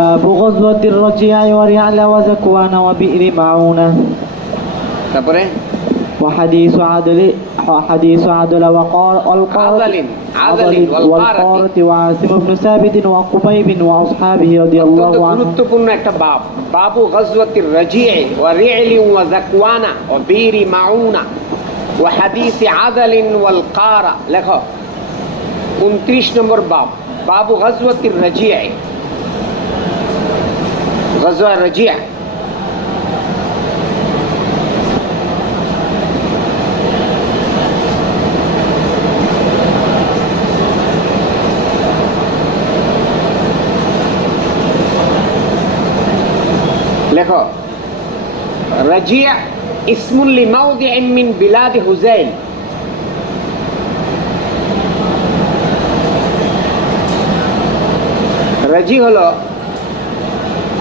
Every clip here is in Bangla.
باب غزوة الرجيع ورعل وزكوان وبئر معونة. তারপরে وحديث عدل والقارة وعاصم بن ثابت وقبيب وأصحابه رضي الله عنهم. গুরুত্বপূর্ণ একটা বাব, বাবু গজওয়াতির রাজিয়ে ওয়া রি'লি ওয়া যাকওয়ানা ওয়া বীরি মাউনা ওয়া হাদিস আদাল ওয়াল কারা। লেখো 29 নম্বর বাব, বাবু গজওয়াতির রাজিয়ে, গজওয়া রাজিয়া। লেখো রাজিয়া ইসমুল লিমাউদিইন মিন বিলাদ হুযাইল। রাজি হলো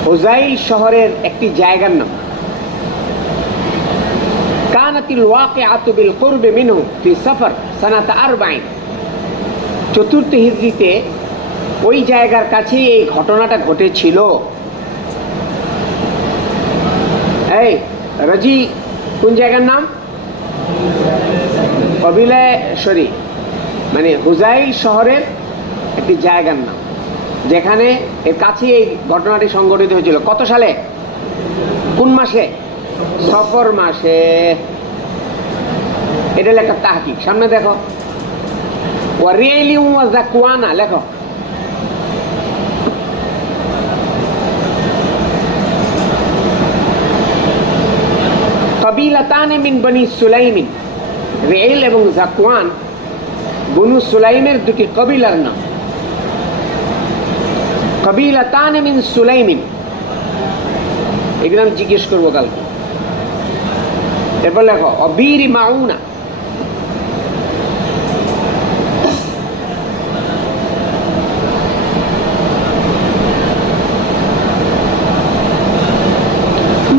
হুযাইল শহরের একটি জায়গার নাম। কানাতিল ওয়াকিআতু বিল কুরবি মিনহু ফি সফর সানাতা 40। চতুর্থ হিজরিতে ওই জায়গার কাছেই এই ঘটনাটা ঘটেছিল। এই রাজি কোন জায়গার নাম? কবিলায়ে শরী, মানে হুযাইল শহরের একটি জায়গার নাম, যেখানে এর কাছে এই ঘটনাটি সংঘটিত হয়েছিল। কত সালে? কোন মাসে? সফর মাসে। এটা হলো একটা তাহকিক। সামনে দেখো ওয়া রি'লি ওয়া যাকওয়ানা। লেখো কবিলাতান মিন বনি সুলাইমিন। রি'ল এবং যাকওয়ান বনু সুলাইমের দুটি কবিলার নাম। কবিলাতান মিন সুলাইমিন, এগুলো আমি জিজ্ঞেস করবো কালকে। এরপর লেখো বীরি মাউনা।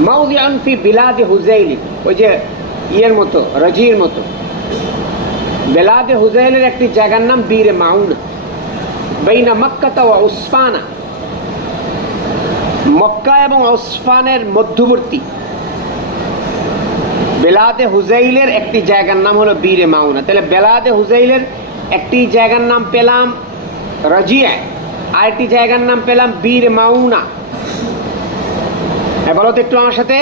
মাউদিআন ফি বিলাদে হুযাইল, ওই যে ইয়ের মতো, রাজির মতো। বিলাদে হুযাইলের একটি জায়গার নাম বীরে মাউনা। বাইনা মক্কা ওয়া উসফানা, মক্কা এবং উসফানের মধ্যবর্তী বেলাদে হুযাইলের একটি জায়গার নাম হলো বীরে মাউনা। তাহলে বেলাদে হুযাইলের একটি জায়গার নাম পেলাম রাজিয়া, আর একটি জায়গার নাম পেলাম বীর মাউনা। বলো তো একটু আমার সাথে,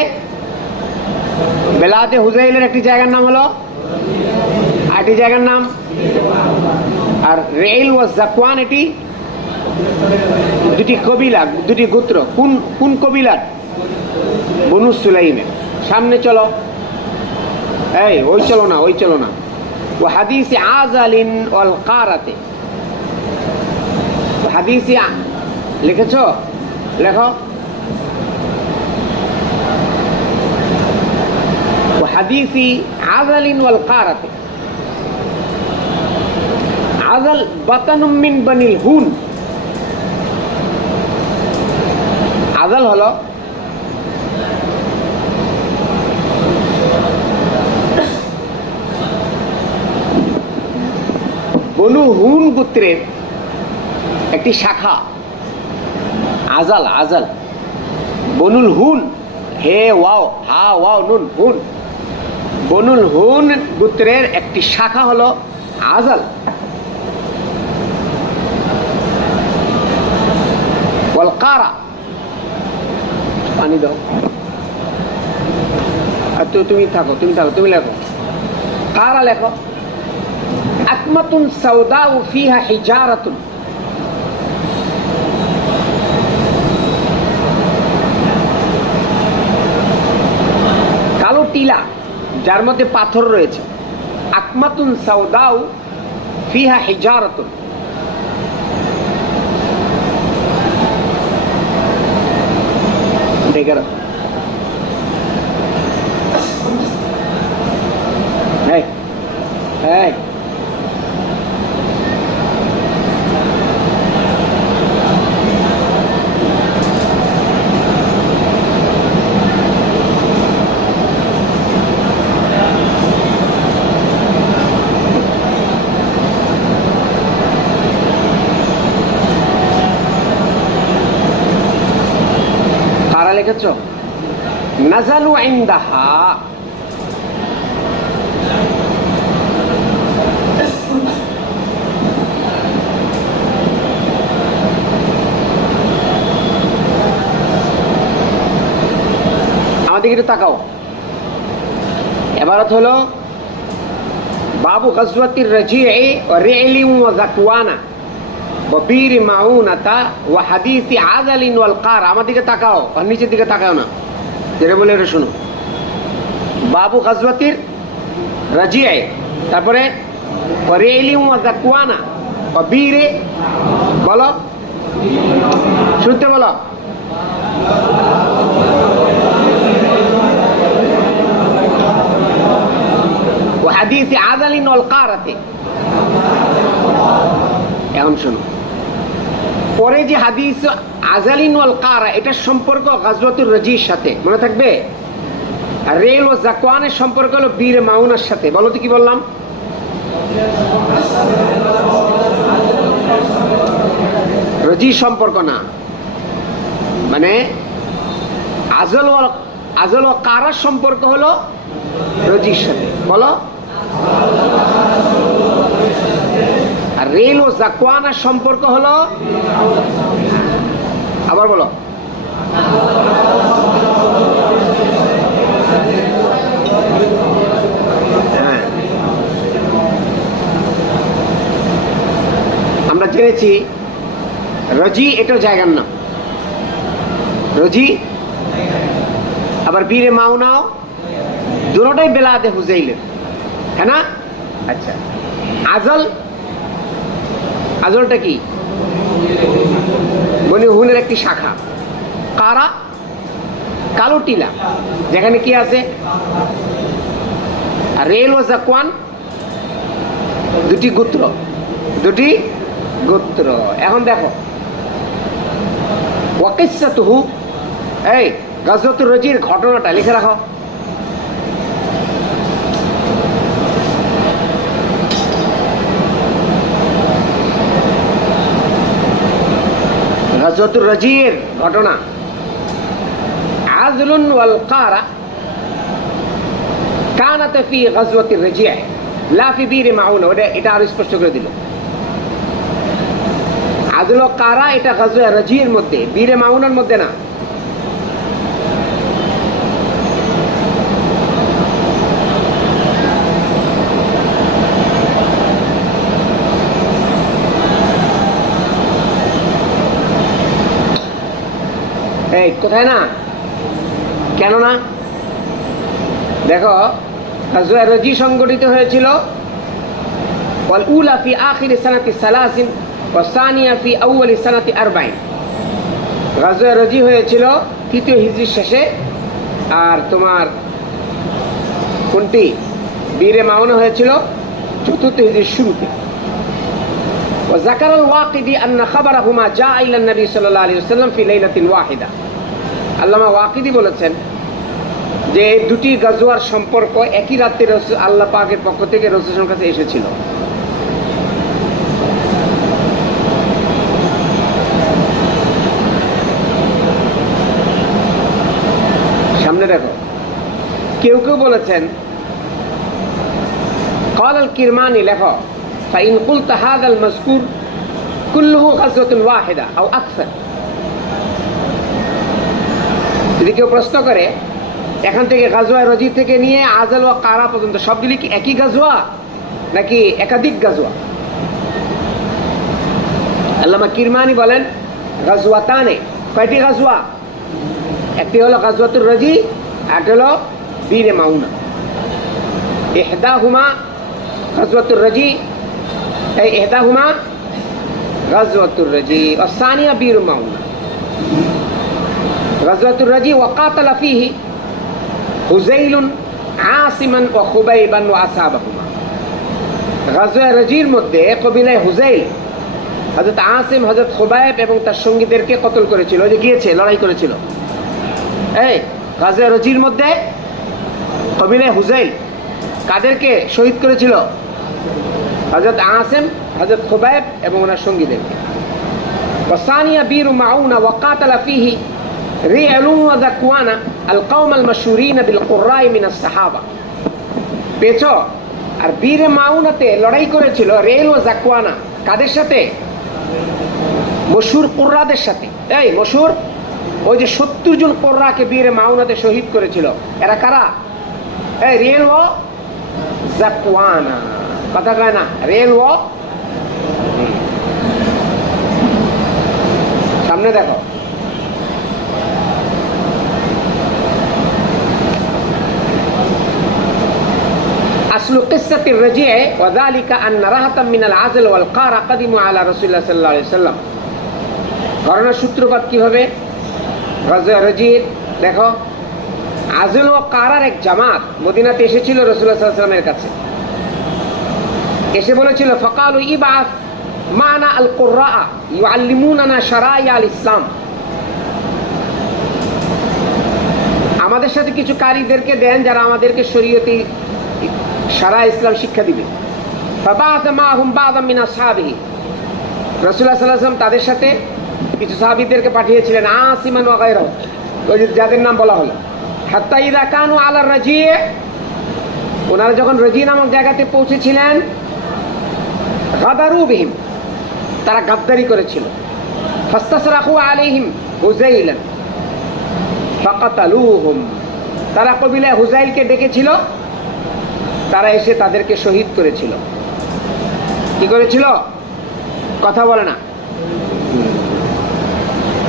বেলাদে হুযাইলের একটি জায়গার নাম হলো, আর একটি জায়গার নাম, আর রি'ল ওয়া যাকওয়ান এটি দুটি কবিলা, দুটি গোত্র। কোন কোন কবিলার? বনু সুলাইমের। সামনে চলো, এই ওই চলো না, ওই চলো না। ওয়া হাদিস আযালিন ওয়াল কারাতে। হাদিস লিখেছো? লেখো ওয়া হাদিস আযালিন ওয়াল কারাতে। আযাল বাতানুম মিন বনিল হুন। আযাল হলো বনু হুন গোত্রের একটি শাখা। আযাল, আযাল বনুল হুন, হে ওয়াও হা ওয়াও নুন হুন। বনুল হুন গোত্রের একটি শাখা হলো আযাল। ওয়াল কারা, পানি দাও। আর তুমি থাকো, তুমি থাকো, তুমি লেখো। কারা লেখো আকমাতুন সাউদাউ ফিহা হিজারাতুন। কালো টিলা যার মধ্যে পাথর রয়েছে। আকমাতুন সাউদাউ ফিহা হিজারাতুন। দেখে রাখো। হ্যাঁ হ্যাঁ, লিখেছ? নাজালু ইনদাহা, আমাদের একটু তাকাও। এবারত হলো বাবু গজওয়াতির রাজিঈ ওয়া রি'লি ওয়া যাকওয়ানা ওয়া বীর মাউনাতা ওয়া হাদিসি আযালিন ওয়াল কার। আমার দিকে তাকাও, আর নিচের দিকে তাকাও না, যেটা বলে এটা শুনো। বাবু গজওয়াতির রাজিঈ, তারপরে ওয়া রি'লি ওয়া যাকওয়ানা ওয়া বীর, বলো শুনতে বলো, হাদিসে আযালিন ওয়াল কারাতে। এখন শুনো, পরে যে হাদিস আযালিন ওয়াল কারা, এটার সম্পর্ক গাজওয়াতুর রাজির সাথে, মনে থাকবে। আর রেল ও যাকওয়ানের সম্পর্ক হলো বীর মাউনার সাথে। বলো তো কি বললাম? রাজি সম্পর্ক না, মানে আজল ও কারার সম্পর্ক হলো রাজির সাথে। বলো। আর রেল ও যাকওয়ানার সম্পর্ক হলো, আবার বলো, হ্যাঁ, আমরা জেনেছি রজি এটাও জায়গার নাম, রজি। আবার বীরে মাউনাও, দুটোটাই বেলাতে হুজাইলের, হ্যাঁ না? আচ্ছা, আজল, আজলটা কি? বনি হুনের একটি শাখা। কারা, কালো টিলা, যেখানে কি আছে। আর রেল ও যাকওয়ান, দুটি গোত্র, দুটি গোত্র। এখন দেখো, ওয়াকিসাতুহু, এই গাজওয়াতুর রাজির ঘটনাটা লিখে রাখো। গাজওয়াতুর রাজির ঘটনা। আযলুন ওয়াল কারা কানাত ফি গাজওয়াতির রাজি' লা ফি বীর মাউনা। এটা আরো স্পষ্ট করে দিল। আযল ও কারা এটা গাজওয়া রাজির মধ্যে, বীর মাউনার মধ্যে না। এই কোথায় না, কেন না? দেখো, গাজওয়া রাজি সংগঠিত হয়েছিল ওয়াল উলা ফি আখির সানাতি 30 ওয়া সানিয়া ফি আউয়াল সানাতি 40। গাজওয়া রাজি হয়েছিল তৃতীয় হিজরির শেষে, আর তোমার কোনটি বীরে মাউনা হয়েছিল চতুর্থ হিজরির শুরুতে। ওয়া যাকারাল ওয়াকিদি আন্না খাবারাহুমা জাআ ইলা নবী সাল্লাল্লাহু আলাইহি ওয়াসাল্লাম ফি লাইলাতিন ওয়াহিদা। আল্লামা ওয়াকিদি বলেছেন যে এই দুটি গাজওয়ার সম্পর্ক একই রাতে আল্লাহ পাকের পক্ষ থেকে রাসূলের কাছে এসেছিল। সামনে দেখো, কেউ কেউ বলেছেন, قال الكرماني লেখো, فإن قلت هذا المذكور كله غزوة واحدة أو أكثر। যদি কেউ প্রশ্ন করে এখান থেকে গাজওয়া রাজি থেকে নিয়ে আযল ওয়া কারা পর্যন্ত সবগুলি কি একই গাজওয়া নাকি একাধিক গাজওয়া? আল্লামা কিরমানি বলেন গাজওয়াতানে। কয়টি গাজওয়া? একটি হলো গাজওয়াতুর রাজি, একটা হলো বীরে মাউনা। ইহদাহুমা গাজওয়াতুর রাজি, এই ইহদাহুমা গাজওয়াতুর রাজি ওয়া সানিয়া বীর মাউনা। গাজওয়াতুর রাজি ওয়া কাতালা ফীহি হুযাইলুন আসিমান ওয়া খুবাইবান ওয়া আসহাবাহুমা। গাজওয়া রাজির মধ্যে কবিলায় হুযাইল হযরত আসিম, হযরত খুবাইব এবং তার সঙ্গীদেরকে কতল করেছিল, ওই যে গিয়েছে লড়াই করেছিল। এই গাজওয়া রাজির মধ্যে কবিলায় হুযাইল কাদেরকে শহীদ করেছিল? হযরত আসিম, হযরত খুবাইব এবং ওনার সঙ্গীদেরকে। ওয়া সানিয়া বীর মাউনা ওয়া কাতালা ফীহি রি'লু ওয়া যাকওয়ানা আল কওম আল মাশহুরিন বিল কুররাই মিনাস সাহাবা। পেছো? আর বীরে মাউনাতে লড়াই করেছিল রি'ল ওয়া যাকওয়ানা কাদের সাথে? মশহুর কুররাদের সাথে। এই মশহুর ওই যে 70 জন কুররাকে বীরে মাউনাতে শহীদ করেছিল, এরা কারা? এই রি'ল ওয়া যাকওয়ানা, কথা কয় না? রি'ল ওয়া, সামনে দেখো, আসলু কিসসাতির রাজি' ওয়া যালিকা আন্না রাহাতাম মিনাল আযল ওয়াল কারা কাদিমু আলা রাসূলিল্লাহ সাল্লাল্লাহু আলাইহি ওয়াসাল্লাম। ঘটনার সূত্রপাত কি হবে? গাজওয়া রাজি' দেখো, আযল ও কারার এক জামাত মদিনাতে এসেছিল রাসূলুল্লাহ সাল্লাল্লাহু আলাইহি ওয়াসাল্লামের কাছে, এসে বলেছিল ফাকালু ইবআস মানা আল কুররা ইউআল্লিমুনানা শারাইআ আল ইসলাম, আমাদের সাথে কিছু কারীদেরকে দেন যারা আমাদেরকে শরীয়তি শারা ইসলাম শিক্ষা দিবে। ফাবাআসা মাহুম বা'দাম মিন আসহাবিহি, রাসূলুল্লাহ সাল্লাল্লাহু আলাইহি ওয়াসাল্লাম তাদের সাথে কিছু সাহাবীদেরকে পাঠিয়েছিলেন, আসিমান ওয়া গায়রাহু, ওই যে যাদের নাম বলা হলো। হাত্তা ইযা কানু আলা রাজি', ওনারা যখন রাজি' নামক জায়গাতে পৌঁছেছিলেন, গাদারু বিহিম, তারা গাদ্দারি করেছিল। ফাস্তাসরাখু আলাইহিম হুযাইলান ফাকাতালুহুম, তারা কবিলা হুযাইলকে ডেকেছিল, তারা এসে তাদেরকে শহীদ করেছিল। কি করেছিল? কথা বলে না।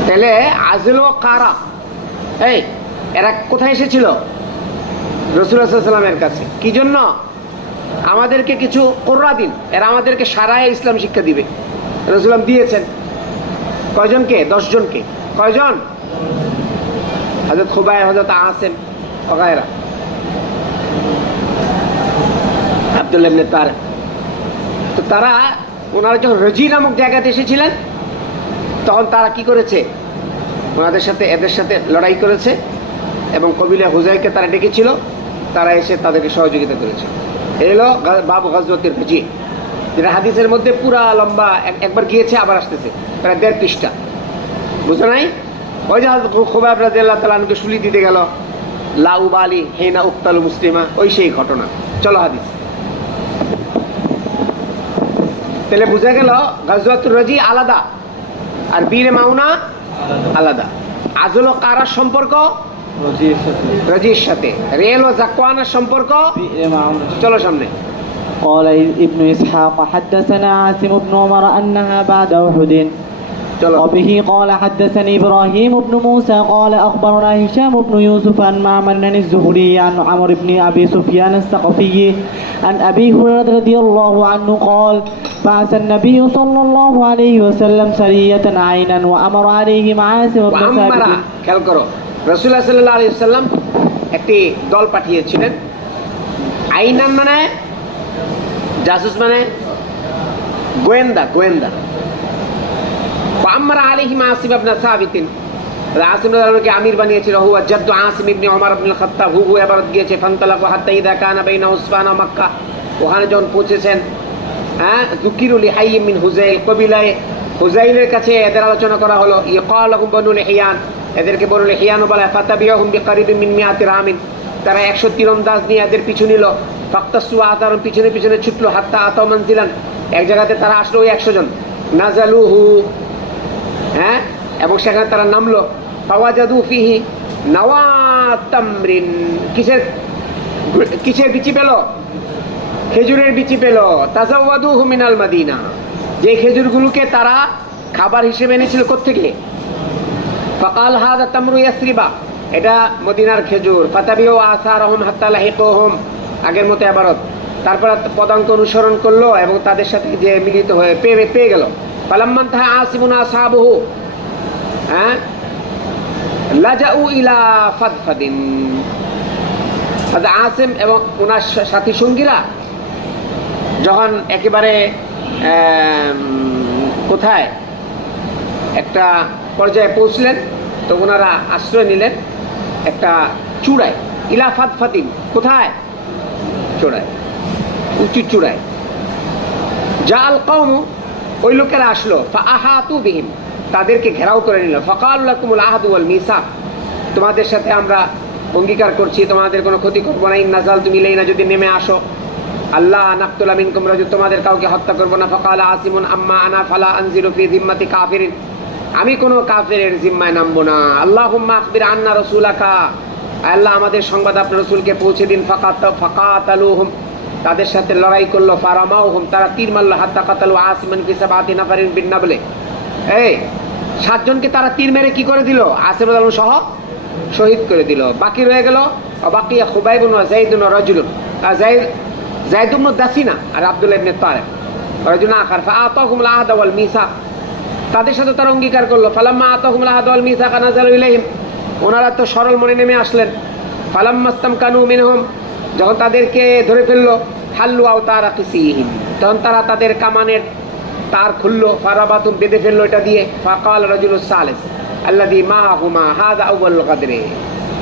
তাহলে আযল ও কারা, এই এরা কোথায় এসেছিল? রাসূলুল্লাহ সাল্লাল্লাহু আলাইহি ওয়াসাল্লামের কাছে। কি জন্য? আমাদেরকে কিছু কুররা দিন, এরা আমাদেরকে শারায়ে ইসলাম শিক্ষা দিবে। রাসূলুল্লাহ দিয়েছেন কয়জনকে? 10 জনকে। কয়জন? হযরত খুবাইব, হযরত আসিম ওগায়রা, আব্দুল্লাহ ইবনে তারিক। তো তারা, ওনারা যখন রাজি' নামক জায়গাতে এসেছিলেন, তখন তারা কি করেছে? ওনাদের সাথে, এদের সাথে লড়াই করেছে এবং কবিলা হুযাইলকে তারা ডেকেছিল, তারা এসে তাদেরকে সহযোগিতা করেছে। এলো বাবু গাজওয়াতুর রাজি', যেটা হাদিসের মধ্যে পুরা লম্বা, একবার গিয়েছে আবার আসতেছে, প্রায় 1.5 পৃষ্ঠা। বুঝো নাই? ওই যে খুবাইব রাদিয়াল্লাহু তাআলা আনহুকে শুলি দিতে গেল, লা উবালি হিনা উক্তালু মুসলিমা, ওই সেই ঘটনা। চলো হাদিস। তাহলে বুঝা গেল গাজওয়াতুর রাজি' আলাদা আর বীরে মাউনা আলাদা। আযল ও কারার সম্পর্ক রাজি'র সাথে, রি'ল ও যাকওয়ানার সম্পর্ক। চলো সামনে। قال ابن إسحاق حدثنا عاصم بن عمر أنها بعد أحد. وبه قال حدثني إبراهيم بن موسى قال أخبرنا هشام بن يوسف عن معمر عن الزهري عن عمرو بن أبي سفيان الثقفي عن أبي هريرة رضي الله عنه قال بعث النبي صلى الله عليه وسلم سرية عينا وأمر عليهم عاصم بن ثابت. খেয়াল করো, রাসূলুল্লাহ সাল্লাল্লাহু আলাইহি ওয়াসাল্লাম একটি দল পাঠিয়েছিলেন। আইনান মানে জাসুস, মানে গোয়েন্দা, গোয়েন্দা। ওয়াম্মারা আলাইহিম আসিম ইবনে সাবিতিন, আসিম রাদিয়াল্লাহু আমির বানিয়েছিল। হুয়া জাদ্দু আসিম ইবনে উমর ইবনে খাত্তাব, হু এবারত গিয়েছে। ফান্তালাকু হাত্তা ইযা কানা বাইনা উসফান ওয়া মক্কা, ওখানে যখন পৌঁছেছেন, যুকিরু লিহাইয়্যিম মিন হুযাইল, কবিলায়ে হুযাইলের কাছে এদের আলোচনা করা হলো। ইয়াকাল লাহুম বানু লিহিয়ান, এদেরকে বনু লিহিয়ান বলা। ফাতাবিয়াহুম বিকারিবিন মিন মিআতি রামিন, তারা 100 তীরন্দাজ নিয়ে এদের পিছু নিল। ফাক্তাসু আতারুম, পিছনে পিছনে ছুটলো। হাত্তা আতাও মানজিলান, এক জায়গাতে তারা আসলো, ওই 100 জন। নাজালুহু, এবং সেখানে তারা নামলো। ফাওয়াজাদু ফিহি নাওয়াত তামরিন, কিসের বিচি পেল? খেজুরের বিচি পেল। তাজাওয়াদুহু মিনাল মাদিনা, যে খেজুরগুলোকে তারা খাবার হিসেবে এনেছিল কোত্থেকে? ফাকাল হাযা তামরু ইয়াসরিবা, এটা মদিনার খেজুর। ফাতাবিউ আসারহুম হাত্তা লাহিকুহুম, আগের মতো ইবারত। তারপর পদাঙ্ক অনুসরণ করলো এবং তাদের সাথে যে মিলিত হয়ে পেয়ে গেল। ফালাম্মান তাহা আসিমুন আসহাবুহু লাজাউ ইলা ফাদফাদিন, আসিম এবং ওনার সাথী সঙ্গীরা যখন একেবারে কোথায় একটা পর্যায়ে পৌঁছলেন, তো ওনারা আশ্রয় নিলেন একটা চূড়ায়। ইলা ফাদফাদিন, কোথায়? চূড়ায়, উঁচু চূড়ায়। জাল কওম, ওই লোকেরা আসলো। ফাআহাতু বিহিম, তাদেরকে ঘেরাও করে নিল। ফাকালু লাকুমুল আহদু ওয়াল মিসাক, তোমাদের সাথে আমরা অঙ্গীকার করছি তোমাদের কোনো ক্ষতি করবো না। ইন্নাজাল তুমি ইলাইনা, যদি নেমে আসো, আল্লাহ নাকতুলা মিনকুম রাজুল, তোমাদের কাউকে হত্যা করবো না। ফাকালা আসিমুন আম্মা আনা ফালা আনজিলু ফি জিম্মাতি কাফিরিন, আমি কোনো কাফেরের জিম্মায় নামবো না। আল্লাহুম্মা আখবির আন্না রাসূলাকা, আল্লাহ আমাদের সংবাদ আপনার রাসূলকে পৌঁছে দিন। ফাকাতালুহুম, তাদের সাথে লড়াই করলো। ফারামাউহুম, তারা তীর মারলো। হাত্তা কাতালু আসিমান ফি সাবাতি নাফারিন বিন নাবলে, এই 7 জনকে তারা তীর মেরে কি করে দিল? আসিম রাদিয়াল্লাহু সহ শহীদ করে দিল। বাকি রয়ে গেল বাকিয়া খুবাইবুন ওয়া যায়েদুন ওয়া রাজুলুন, যায়েদ ইবনে দাসিনা আর আব্দুল্লাহ ইবনে তারিক রাজুলুন আখার। ফাআতাহুমুল আহদ ওয়াল মিসাক, তাদের সাথে তারা অঙ্গীকার করলো। ফালাম্মা আতাহুমুল আহদ ওয়াল মিসাক নাযালু ইলাইহিম, ওনারা তো সরল মনে নেমে আসলেন। ফালাম্মা ইসতামকানু মিনহুম, যখন তাদেরকে ধরে ফেললো, হাল্লু আওতারা কিসিহিম, তখন তারা তাদের কামানের তার খুললো। ফারাবাতুম, বেঁধে ফেললো এটা দিয়ে। ফাকাল রাজুলুস সালিস আল্লাযী মাহুমা হাযা আউয়ালুল গাদরি,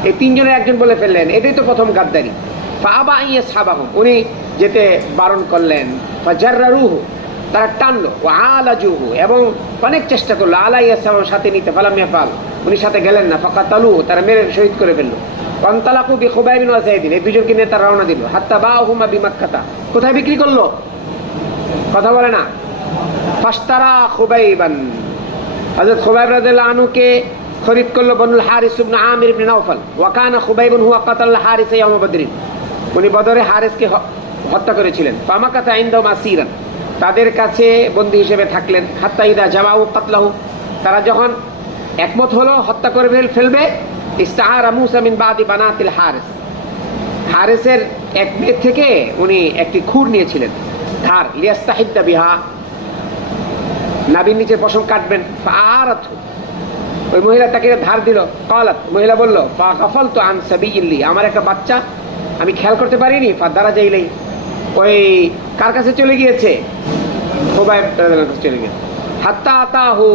এই 3 জনের একজন বলে ফেললেন এটাই তো প্রথম গাদ্দারি। ফাআবা ইয়াসহাবাহুম, উনি যেতে বারণ করলেন। ফাজাররুহু, তারা টানলো। ওয়া আলাজুহু, এবং অনেক চেষ্টা করলো আলা ইয়াসহাবু, সাথে নিতে। ফালাম ইয়াফাল, উনি সাথে গেলেন না। ফাকাতালুহু, তারা মেরে শহীদ করে ফেললো। ওয়ান্তালাকু বিখুবাইবিন ওয়া যায়েদিন, এই 2 জনকে নিয়ে তারা রওনা দিল। হাত্তা বাহুমা বিমাক্কাতা, কোথায় বিক্রি করলো? কথা বলে না। ফাশতারা খুবাইবান, হযরত খুবাইব রাদিয়াল্লাহু আনহুকে খরিদ করলো বনুল হারিস ইবনে আমির ইবনে নাওফাল। ওয়া কানা খুবাইবুন হুয়া কাতাল হারিস ইয়াউম বদরিন, উনি বদরে হারিসকে হত্যা করেছিলেন। ফামাকাতা ইনদাহু মাসিরান, তাদের কাছে বন্দী হিসেবে থাকলেন। হাত্তা ইদা জামাউ কাতলাহু, তারা যখন একমত হলো হত্যা করে ফেলবে। ইস্তাআরা মূসা মিন বাদি বানাতিল হারিস, হারিসের এক মেয়ে থেকে উনি একটি খুর নিয়েছিলেন, ধার। লিয়াস্তাহিদ্দা বিহা, নাবির নিচে পশম কাটবেন। ফাআরাতহু, ওই মহিলা তাকে ধার দিল। ক্বালাত, মহিলা বলল, ফাগাফালতু আন সাবিয়িল্লি, আমার একটা বাচ্চা আমি খেয়াল করতে পারিনি। ফাদারাজা ইলাইহি, ওই কার কাছে চলে গিয়েছে? খুবাইব রাদিয়াল্লাহু আনহু চলে গিয়েছে। হাত্তা আতাহু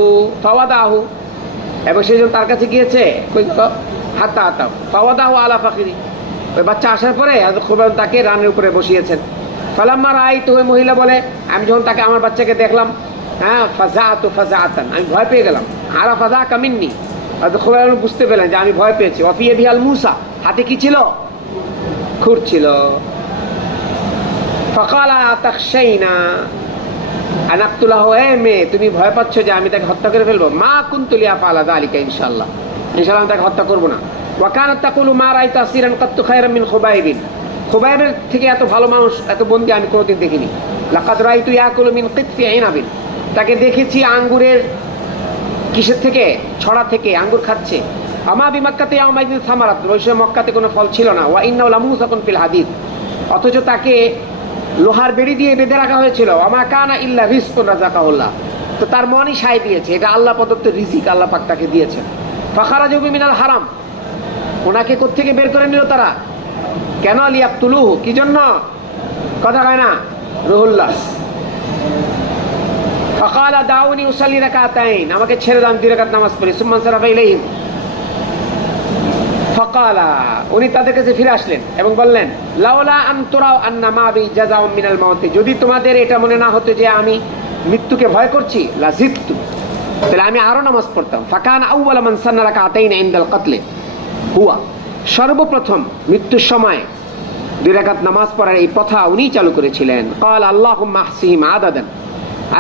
ফাওয়াদাহু, এবং সে যখন তার কাছে গিয়েছে, কই গেল? হাত্তা আতাহু ফাওয়াদাহু আলা ফাখিরি, ওই বাচ্চা আসার পরে হযরত খুবাইব তাকে রানের উপরে বসিয়েছেন। ফালাম্মা রাআইতু, ওই মহিলা বলে, আমি যখন তাকে আমার বাচ্চাকে দেখলাম, হ্যাঁ, ফাজাআতু ফাজাআতান, আমি ভয় পেয়ে গেলাম। আরা ফাযাকা মিন্নি, হযরত খুবাইব বুঝতে পেলেন যে আমি ভয় পেয়েছি। ওয়া ফি ইয়াদিল মূসা, হাতে কি ছিল? খুর ছিল। ফাকালা আতাখশাইনা আন আকতুলাহু, এ মেয়ে, তুমি ভয় পাচ্ছ যে আমি তাকে হত্যা করে ফেলবো? মা কুনতু লিআফআলা যালিকা, ইনশাআল্লাহ, ইনশাআল্লাহ আমি তাকে হত্যা করব না। ওয়া কানাত তাকুলু মা রাআইতু আসিরান কাত্তু খায়রাম মিন খুবাইবিন, খুবাইবের থেকে এত ভালো মানুষ, এত বন্দী আমি কোনোদিন দেখিনি। লাকাদ রাআইতু ইয়াকুলু মিন কিতফি ইনাবিন, তাকে দেখেছি আঙ্গুরের কিসের থেকে? ছড়া থেকে আঙ্গুর খাচ্ছে। আমা বিমাক্কাতে ইয়াউমাইদিন সামারাত, ওই সময় মক্কাতে কোনো ফল ছিল না। ওয়া ইন্নাহু লামুসাকুন ফিল হাদিদ, অথচ তাকে লোহার বেড়ি দিয়ে বেঁধে রাখা হয়েছিল। আমা কানা ইল্লা রিজকুন রাযাকাহুল্লাহ, তো তার মনই সায় দিয়েছে, এটা আল্লাহ প্রদত্ত রিজিক, আল্লাহ পাক তাকে দিয়েছেন। ফাখারাজু মিনাল হারাম, ওনাকে কোত্থেকে বের করে নিল তারা? কেন? লিয়াকতুলুহু, কি জন্য? কথা কয় না, রুহুল্লাহ। ফাকালা দাউনি উসাল্লি রাকাতাইন, আমাকে ছেড়ে দাও, 2 রাকাত নামাজ পড়ি। সুম্মা সারাফা ইলাইহিম, ফাকালা, উনি তাদের কাছে ফিরে আসলেন এবং বললেন, লাউলা আন তুরাউ আন্না মা বি জাযাউম মিনাল মাউত, যদি তোমাদের এটা মনে না হতো যে আমি মৃত্যুকে ভয় করছি, লাজিদতু, তাহলে আমি আরো নামাজ পড়তাম। ফাকানা আউওয়ালা মান সান্না রাকাতাইন ইনদাল কতলে হুয়া, সর্বপ্রথম মৃত্যুর সময় 2 রাকাত নামাজ পড়ার এই প্রথা উনি চালু করেছিলেন। ক্বাল আল্লাহুম্মা আহসিহিম আদাদান,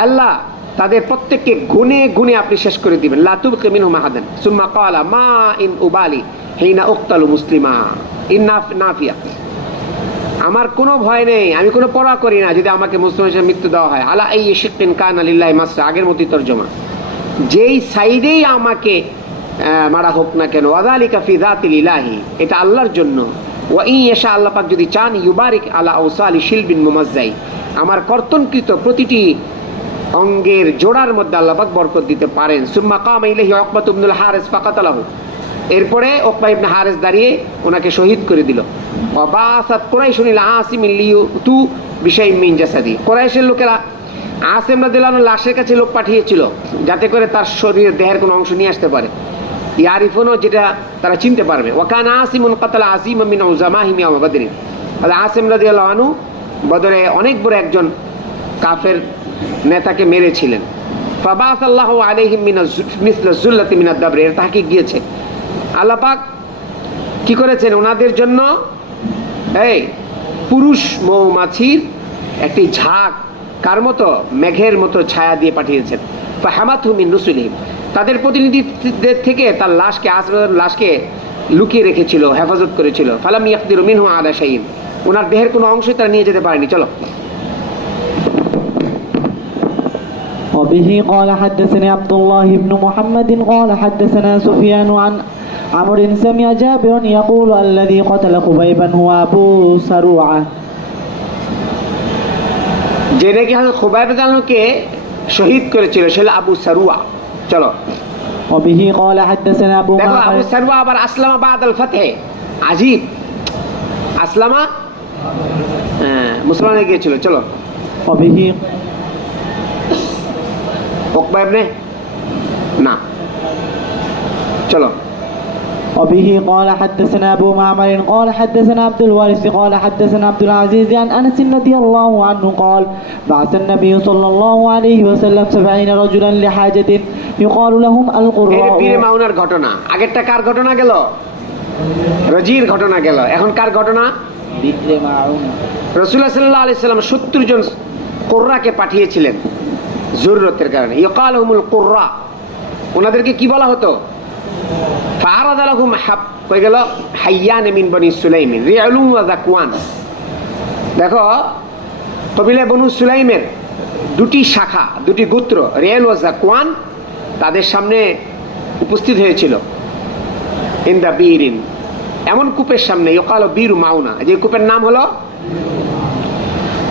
আল্লাহ তাদের প্রত্যেককে গুনে গুনে আপনি শেষ করে দিবেন। লা তুবকি মিনহুম আহাদান। সুম্মা ক্বালা মা ইন উবালি হিনা উক্তালু মুসলিমা ইন্না নাফিয়া, আমার কোনো ভয় নেই, আমি কোনো পরোয়া করি না যদি আমাকে মুসলিম হিসেবে মৃত্যু দেওয়া হয়। আলা এই শিকিন কানা লিল্লাহি মাসরা, আগের মতই তরজমা, যেই সাইডেই আমাকে মারা হোক না কেন। ওয়াযালিকা ফি যাতিল ইলাহি, এটা আল্লাহর জন্য। ওয়া ইন ইয়াশা, আল্লাহ পাক যদি চান, ইউবারিক আলা আওসালি শিলবিন মুমাজ্জাই, আমার কর্তনকৃত প্রতিটি অঙ্গের জোড়ার মধ্যে আল্লাহ পাক বরকত দিতে পারেন। সুম্মা কামা ইলাইহি উকবা ইবনুল হারিস ফাকাতালাহু, এরপরে উকবা ইবনে হারিস দাঁড়িয়ে ওনাকে শহীদ করে দিল। ওয়া বাসাত কুরাইশুন ইলা আসিম লিয়ুতু বিশাইইন মিন জাসাদি, কুরাইশের লোকেরা আসিম রাদিয়াল্লাহু আনহু লাশের কাছে লোক পাঠিয়েছিল যাতে করে তার শরীরের দেহের কোনো অংশ নিয়ে আসতে পারে। ইয়ারিফুনও, যেটা তারা চিনতে পারবে। ওয়া কানা আসিমুন কাতালা আযীমান মিন উযামাহিম ইয়াওম বদর, তাহলে আসিম রাদিয়াল্লাহু আনহু বদরে অনেক বড় একজন কাফের নেতাকে মেরেছিলেন। ফাবাসাল্লাহু আলাইহিম মিনাজ মিসলা যুল্লাতি মিনাদ দাবর, এর তাহকিক দিয়েছে আল্লাহ পাক কি করেছেন ওনাদের জন্য? এই পুরুষ মৌমাছির একটি ঝাঁক, কার মতো? মেঘের মতো ছায়া দিয়ে পাঠিয়েছেন। ফাহামাতহু মিন রুসুলিহিম, তাদের প্রতিনিধিদের থেকে তার লাশকে, আসমানের লাশকে লুকিয়ে রেখেছিল, হেফাজত করেছিল। ফালাম ইয়াকদিরু মিনহু আলা শাইইন, ওনার দেহের কোনো অংশ তারা নিয়ে যেতে পারেনি। চলো। وبه قال حدثني عبد الله بن محمد قال حدثنا سفيان عن عمرو سمع جابر يقول الذي قتل خبيبا هو أبو سروعة যে নাকি হযরত খুবাইব রাদিয়াল্লাহুকে শহীদ করেছিল সে হলো আবু সারুয়া। চলো। وبه قال حدثنا أبو দেখো আবু معمر সারুয়া আবার আসলামা বাদাল ফাতহে, আজীব, আসলামা মুসলমান হয়ে গিয়েছিল। চলো। وبه উকবা ইবনে না। চলো। وبه قال حدثنا أبو معمر قال حدثنا عبد الوارث قال حدثنا عبد العزيز عن أنس رضي الله عنه قال بعث النبي صلى الله عليه وسلم 70 رجلا لحاجة يقال لهم এই القراء বীরে মাউনার ঘটনা। আগেরটা কার ঘটনা গেল? রজির ঘটনা গেল। এখন কার ঘটনা? بئر معونة রাসূলুল্লাহ সাল্লাল্লাহু আলাইহি সাল্লাম 70 জন কুররাকে পাঠিয়েছিলেন জরুরতের কারণে। ইকালহুমুল কুররা, ওনাদেরকে কি বলা হতো? ফারাদা লাহুম হাব হয়ে গেল হাইয়ান মিন বনি সুলাইম রিআলুম ওয়া যাকওয়ান। দেখো কবিলা বনু সুলাইমের দুটি শাখা, দুটি গোত্র রিআল ওয়া যাকওয়ান তাদের সামনে উপস্থিত হয়েছিল। ইনদা বীরিন, এমন কূপের সামনে, ইকাল বীরু মাউনা, যে কূপের নাম হলো।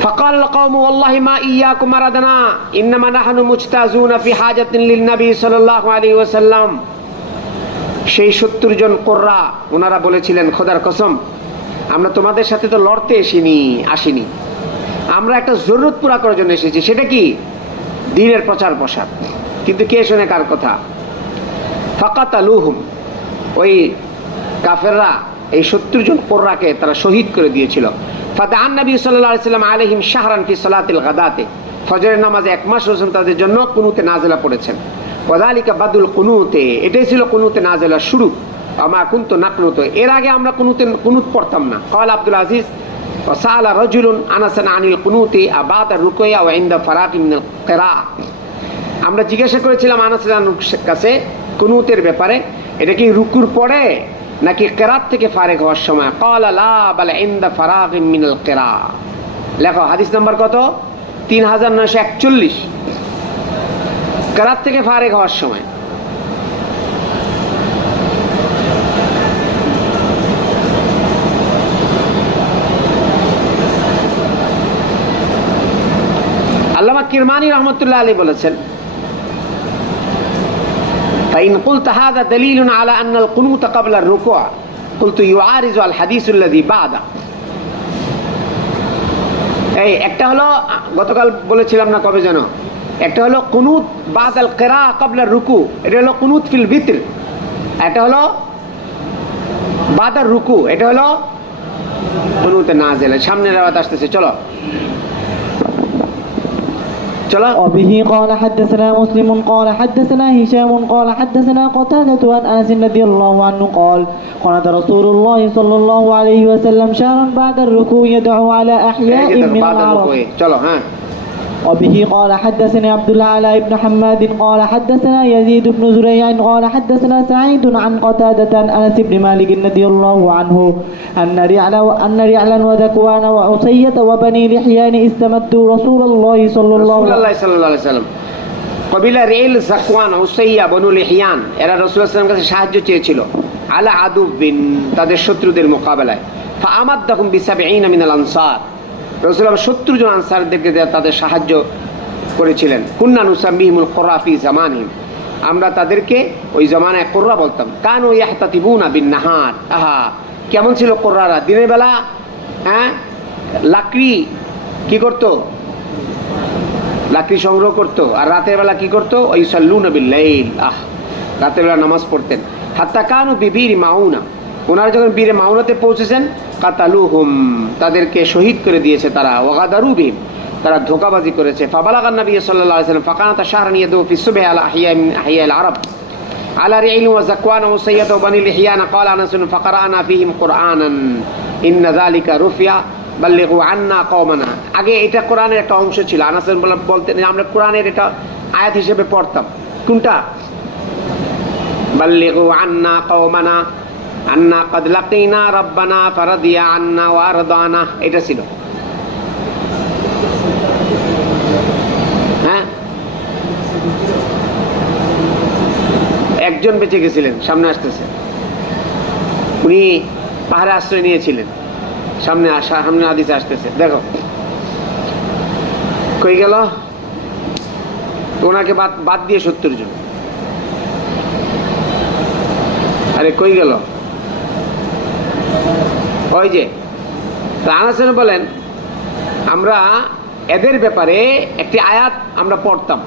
فقال القوم والله ما إياكم أردنا إنما نحن مجتازون في حاجة للنبي صلى الله عليه وسلم। সেই 70 জন কোররা ওনারা বলেছিলেন, খোদার কসম আমরা তোমাদের সাথে তো লড়তে আসিনি, আমরা একটা জরুরত পুরা করার জন্য এসেছি। সেটা কি? দ্বীনের প্রচার প্রসার। কিন্তু কে শুনে কার কথা? ফাকাতালুহুম, ওই কাফেররা এই 70 জন কোররাকে তারা শহীদ করে দিয়েছিল। ফাদাআন নবী সাল্লাল্লাহু আলাইহি ওয়াসাল্লাম আলাইহিম শাহরান ফি সালাতিল গাদাতে, ফজরের নামাজে 1 মাস রসুল তাদের জন্য কুনুতে নাজিলা পড়েছেন। ওয়াযালিকা বাদুল কুনুতে, এটাই ছিল কুনুতে নাজিলা শুরু। আমা কুনতু নাকনুত, এর আগে আমরা কুনুত পড়তাম না। ক্বাল আব্দুল আজিজ ওয়া সাআলা রাজুলুন আনাসান আনিল কুনুতি আবাদা রুকুয়া ওয়া ইনদা ফারাকি মিনাল কিরাআ। আমরা জিজ্ঞাসা করেছিলাম আনাস রাদিয়াল্লাহু কাছে কুনুতের ব্যাপারে, এটা কি রুকুর পরে নাকি কিরাত থেকে ফারেক হওয়ার সময়? ক্বালা লা বাল ইনদা ফারাগি মিনাল কিরাআ। লেখো হাদিস নাম্বার কত? 3941। কিরাত থেকে ফারেক হওয়ার সময়। আল্লামা কিরমানি রহমতুল্লাহ আলাইহি বলেছেন, فإن قلت هذا دليل على أن القنوت قبل الركوع قلت يعارض الحديث الذي بعده। এই একটা হলো গতকাল বলেছিলাম না, কবে যেন, একটা হলো কুনুত বাদাল কিরাআ ক্বাবলা রুকু, এটা হলো কুনুত ফিল বিতর। এটা হলো বাদার রুকু, এটা হলো কুনুতে নাজিল। সামনের রাওয়াত আসতেছে। চলো। وبه قال حدثنا مسلم قال حدثنا هشام قال حدثنا قتادة عن أنس رضي الله عنه قال قنت رسول الله صلى الله عليه وسلم شهرا بعد الركوع يدعو على أحياء من العرب. وبه قال حدثنا عبد الأعلى بن حماد قال حدثنا يزيد بن زريع قال حدثنا سعيد عن قتادة عن أنس بن مالك رضي الله عنه أن رعلا وذكوان وعصية وبني لحيان استمدوا رسول الله صلى الله عليه وسلم। কবিলা রিল যাকওয়ান উসাইয়া বনু লিহিয়ান এরা রাসূলুল্লাহ সাল্লাল্লাহু আলাইহি ওয়াসাল্লামের কাছে সাহায্য চেয়েছিল আলা আদুবিন, তাদের শত্রুদের মোকাবেলায়। ফাআমাদাহুম বি70 মিনাল আনসার, রাসূলুল্লাহ 70 জন আনসারদেরকে তাদের সাহায্য করেছিলেন। কুন্না নুসাম্মিহিমুল কুররা ফি জামানিহিম, আমরা তাদেরকে ওই জামানায় কুররা বলতাম। কানু ইয়াহতাতিবুনা বিন নাহার, আহা কেমন ছিল কুররারা! দিনের বেলা লাকড়ি কি করতো? লাকড়ি সংগ্রহ করতো। আর রাতের বেলা কি করতো? ওয়াইসাল্লুনা বিল লাইল, রাতের বেলা নামাজ পড়তেন। হাত্তা কানু বিবীর মাউনা, ওনারা যখন বীরে মাউনাতে পৌঁছেছেন, কাতালুহুম, তাদেরকে শহীদ করে দিয়েছে তারা। ওয়াগাদারু বিহিম, তারা ধোঁকাবাজি করেছে। ফাবালাগান নবী সাল্লাল্লাহু আলাইহি ওয়াসাল্লাম ফাকানাত শাহরান ইয়াদু ফি সুবহি আলা আহিয়াল আরব, على رعيل وزكوان وصية وبني لحيان قال أنس فقرأنا فيهم قرآنا إن ذلك رفع بلغوا عنا قومنا আগে এটা কোরআনের একটা অংশ ছিল আনাস বলতেন আমরা কোরআনের এটা আয়াত হিসেবে পড়তাম কোনটা بلغوا عنا قومنا أننا قد لقينا ربنا فرضي عنا وأرضانا এটা ছিল হ্যাঁ একজন বেঁচে গেছিলেন সামনে আসতেছে উনি পাহাড়ে আশ্রয় নিয়েছিলেন সামনে হাদিসে আসতেছে দেখো কই গেল ওনাকে বাদ দিয়ে 70 জন আরে কই গেল ওই যে আনাস বলেন আমরা এদের ব্যাপারে একটি আয়াত আমরা পড়তাম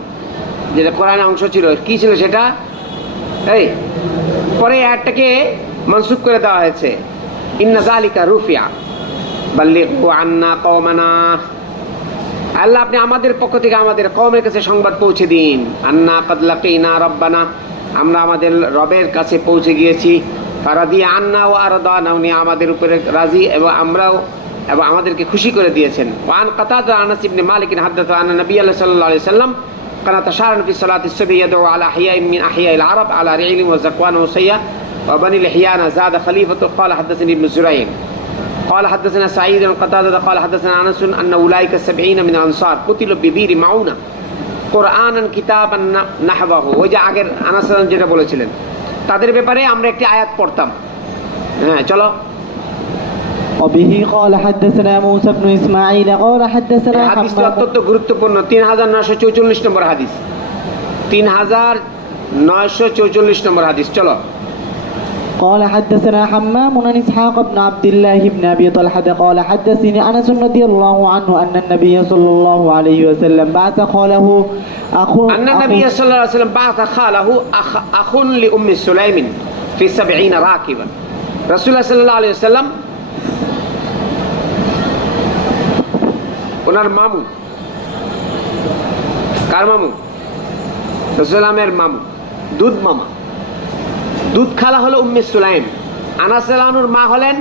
যেটা কোরআনের অংশ ছিল কি ছিল সেটা এই পরে আয়াতটাকে মনসুখ করে দেওয়া হয়েছে ইন্না যালিকা রুফিয়া বাল্লিগু আন্না কওমানা আল্লাহ আপনি আমাদের পক্ষ থেকে আমাদের কওমের কাছে সংবাদ পৌঁছে দিন আন্না ক্বাদ লাকিনা রাব্বানা আমরা আমাদের রবের কাছে পৌঁছে গিয়েছি ফারাদি আন্না ওয়া আরদানা উনি আমাদের উপরে রাজি এবং আমরাও এবং আমাদেরকে খুশি করে দিয়েছেন ওয়ান কাতাদা আনাস ইবনে মালিক হাদাথা আন নবী সাল্লাল্লাহু আলাইহি সাল্লাম কানা তাশারান ফি সালাতি সুবহি ইয়াদউ আলা আহইয়া মিন আহইয়াল আরব আলা রি'ল ওয়া যাকওয়ান ওয়া সাইয়া ওয়া বানি লিহিয়ান যাদ খলিফাতু قال حدثني ابن زريع قال حدثنا سعيد بن قتادة قال حدثنا انس ان اولئك 70 من الانصار قتلوا ببير معونة قرانا كتابا نحوه ওই যে আগের আনাস যেটা বলেছিলেন তাদের ব্যাপারে আমরা একটি আয়াত পড়তাম হ্যাঁ চলো وبه قال حدثنا موسى بن إسماعيل قال حدثنا হাদিসটি অত্যন্ত গুরুত্বপূর্ণ 3944 নম্বর হাদিস 3944 নম্বর হাদিস চলো قال حدثنا حمام عن إسحاق بن عبد الله بن أبي طلحة قال حدثني أنس رضي الله عنه أن النبي صلى الله عليه وسلم بعث خاله أن النبي صلى الله عليه وسلم بعث خاله أخ لأم سليم في 70 راكبا رسول الله صلى الله عليه وسلم ওনার মামু কার মামু রাসূলের মামু দুধ মামা দুধ খালা হলো উম্মে সুলাইম আনাস রাদিয়াল্লাহুর মা হলেন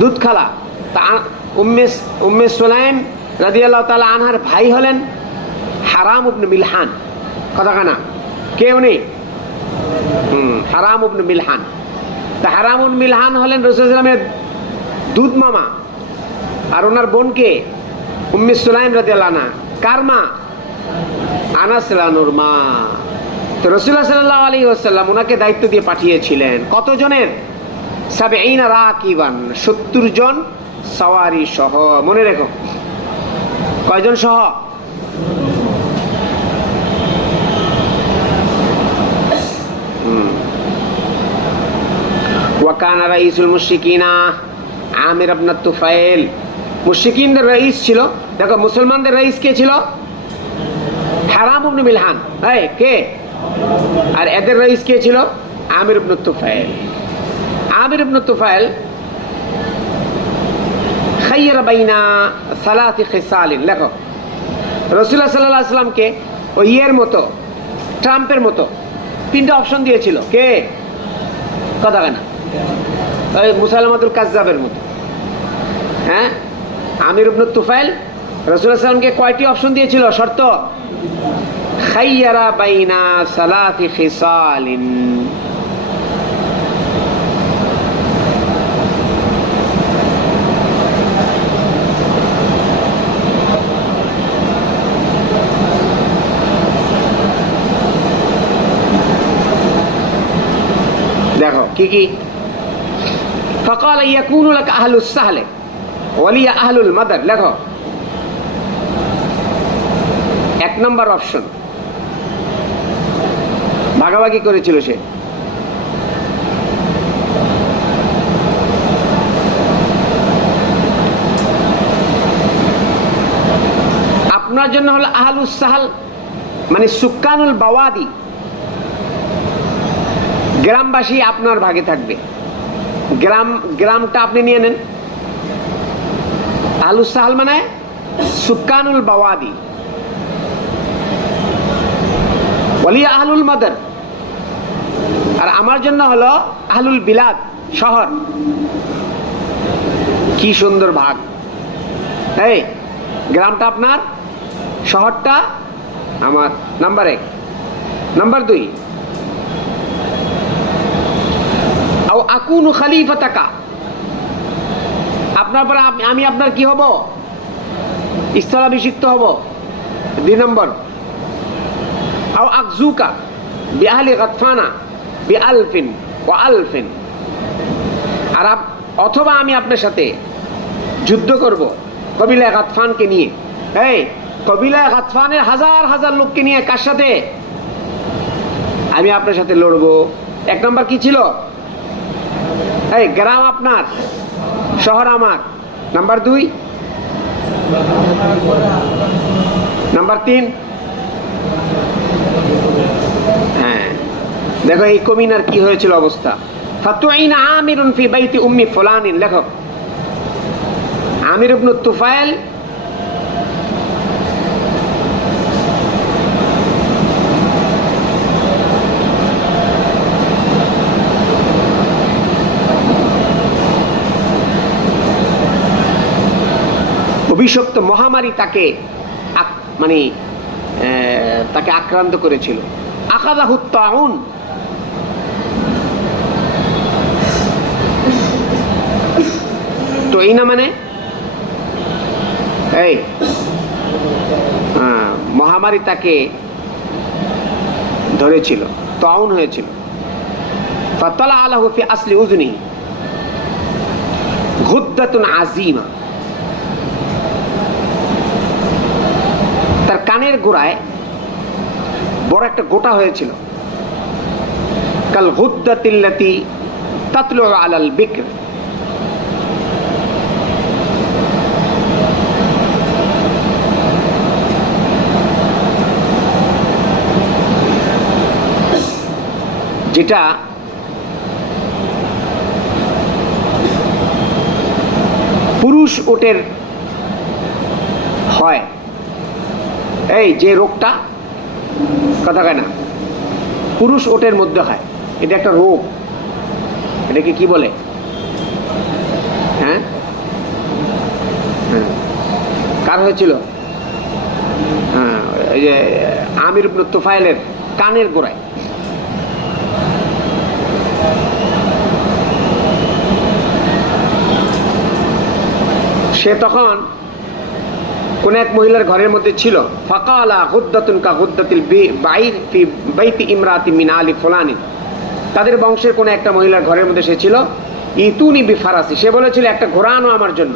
দুধ খালা তা উম্মে সুলাইম রাদিয়াল্লাহু তাআলা আনহার ভাই হলেন হারাম ইবনে মিলহান কথা কানা কে উনি হারাম ইবনে মিলহান তা হারাম ইবনে মিলহান হলেন রাসূল সাল্লাল্লাহু আলাইহি ওয়াসাল্লামের দুধ মামা আর ওনার বোনকে উম্মে সুলাইম রাদিয়াল্লাহু আনহা কার মা আনাস রাদিয়াল্লাহুর মা তো রাসূলুল্লাহ সাল্লাল্লাহু আলাইহি ওয়াসাল্লাম ওনাকে দায়িত্ব দিয়ে পাঠিয়েছিলেন কতজনের 70 রাকিবান 70 জন সওয়ারি সহ মনে রেখো কয়জন সহ ওয়া কানা রাইসুল মুশরিকিনা আমির ইবনে তুফাইল মুশরিকিনদের রাইস ছিল দেখো মুসলমানদের রাইস কে ছিল হারাম ইবনে মিলহান এই কে আর এদের রাইস কে ছিল আমির ইবনে তুফাইল আমির ইবনে তুফাইল খায়রা বাইনা সালাতি খিসাল লেখো রাসূলুল্লাহ সাল্লাল্লাহু আলাইহি ওয়াসাল্লামকে ওই এর মতো ট্রাম্পের মতো তিনটা অপশন দিয়েছিল কে কথা কেনা ওই মুসাইলামাতুল কাজ্জাবের মতো হ্যাঁ আমির ইবনে তুফাইল রাসূলুল্লাহ সাল্লাল্লাহু আলাইহি ওয়াসাল্লামকে কয়টি অপশন দিয়েছিল শর্ত খায়রা বাইনা সালাতি খিসালিন দেখো কি কি فقال يكون لك اهل السهل ولي اهل المدد লেখো এক নম্বর অপশন ভাগাভাগি করেছিল সে আপনার জন্য হলো আহলুস সাহল মানে সুকানুল বাওয়াদি গ্রামবাসী আপনার ভাগে থাকবে গ্রামটা আপনি নিয়ে নেন আহলুস সাহল মানে সুকানুল বাওয়াদি ওয়ালি আহলুল মাদার আর আমার জন্য হলো আহলুল বিলাদ, শহর। কি সুন্দর ভাগ! এই গ্রামটা আপনার, শহরটা আমার। নাম্বার 1। নাম্বার 2, আও আকুনু খলিফাতাকা, আপনার পরে আমি আপনার কি হব? স্থলাভিষিক্ত হব। 2 নম্বর, আও আকজুকা বিআহলি গাতফানা বিআলফিন ওয়া আলফিন, আর অথবা আমি আপনার সাথে যুদ্ধ করব কবিলা গাতফানকে নিয়ে। এই কবিলা গাতফানের হাজার হাজার লোককে নিয়ে, কার সাথে? আমি আপনার সাথে লড়বো। 1 নম্বর কি ছিল? এই গ্রাম আপনার, শহর আমার। Number 2, number 3। হ্যাঁ, দেখো এই কমিনার কি হয়েছিল অবস্থা। ফাতুইনা আমিরুন ফি বাইতি উম্মি ফুলানিন, লেখক আমির ইবনে তুফাইল অভিশপ্ত মহামারী তাকে তাকে আক্রান্ত করেছিল। আখাযাহু তাউন, তো এই না মানে এই মহামারী তাকে ধরেছিল, তাউন হয়েছিল। ফাতালা আলাহু ফি আসলি উজনি গুদ্দাতুন আযীমা, তার কানের গোড়ায় বড় একটা গোটা হয়েছিল। কাল গুদ্দাতিল্লাতি তাতলু আলাল বিকর, যেটা পুরুষ ওটের হয়। এই যে রোগটা, কথা কয় না, পুরুষ ওটের মধ্যে হয়, এটা একটা রোগ। এটাকে কি বলে? হ্যাঁ, কার হয়েছিল? হ্যাঁ, এই যে আমির ইবনে তুফাইলের কানের গোড়ায়। সে তখন কোন এক মহিলার ঘরের মধ্যে ছিল। ফাকালা গুদ্দাতুন কা গুদ্দাতিল বাইর ফি বাইতি ইমরাতি মিন আলি ফুলানি, তাদের বংশের কোন একটা মহিলার ঘরের মধ্যে সে ছিল। ইতুনি বি ফারাসি, সে বলেছিল একটা ঘোড়া আনো আমার জন্য।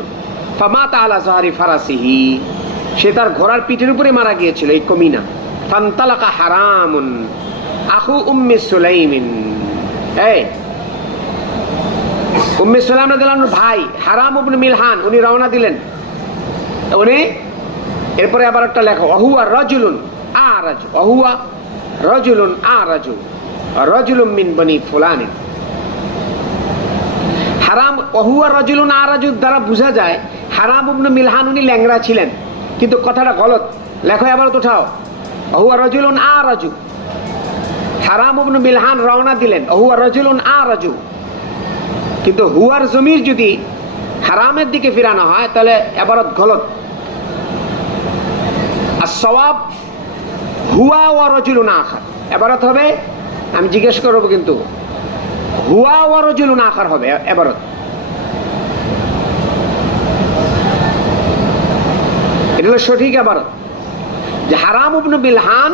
ফামাতা আলা যাহরি ফারাসিহি, সে তার ঘোড়ার পিঠের উপরে মারা গিয়েছিল এই কমিনা। ফান্তালাকা হারামুন আখু উম্মি সুলাইমিন, এই উম্মে সুলাইম রাদিয়াল্লাহু আনহুর ভাই হারাম ইবনে মিলহান, উনি রওনা দিলেন। উনি এরপরে আবার একটা লেখো, ওহুয়া রাজুলুন আরাজ, ওহুয়া রাজুলুন আরাজু রাজুলুম মিন বনি ফুলানি। হারাম ওহুয়া রাজুলুন আরাজু দ্বারা বোঝা যায় হারাম ইবনে মিলহান উনি ল্যাংড়া ছিলেন, কিন্তু কথাটা গলত। লেখো আবার উঠাও, ওহুয়া রাজুলুন আরাজু, হারাম ইবনে মিলহান রওনা দিলেন, ওহুয়া রাজুলুন আরাজু। কিন্তু হুয়ার জমির যদি হারামের দিকে ফিরানো হয় তাহলে এবারত গলত। as-sawab হুয়া ওয়া রাজুলুন আখার, এবারত হবে, আমি জিজ্ঞেস করব কিন্তু হুয়া ওয়া রাজুলুন আখার হবে এবারত। এটা হলো সঠিক এবারত, যে হারাম ইবনে মিলহান